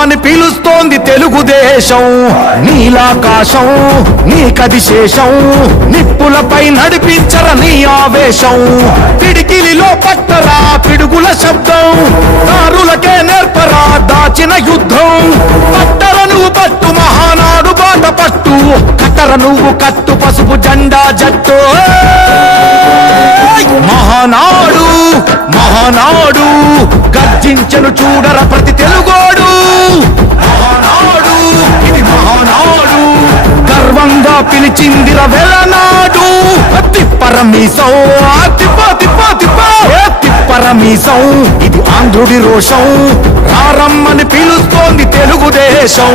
రమ్మని పిలుస్తోంది తెలుగుదేశం నీలాకాశం నీకది శేషం నిప్పులపై నడిపించర నీ ఆవేశం పిడికిలిలో పట్టరా పిడుగుల శబ్దం దారులకే నేర్పరా దాచిన యుద్ధం పట్టర నువ్వు పట్టు మహానాడు బాట పట్టు కట్టర నువ్వు కట్టు పసుపు జెండా జట్టు మహానాడు మహానాడు గర్జించను చూడర ప్రతి తెలుగోడు మహానాడు ఇది మహానాడు గర్వంగా పిలిచిందిర వెలనాడు తిప్పరమీసం తిప్ప తిప్ప తిప్ప తిప్పరమీసం ఇది ఆంధ్రుడి రోషం రారమ్మని పిలుస్తోంది తెలుగుదేశం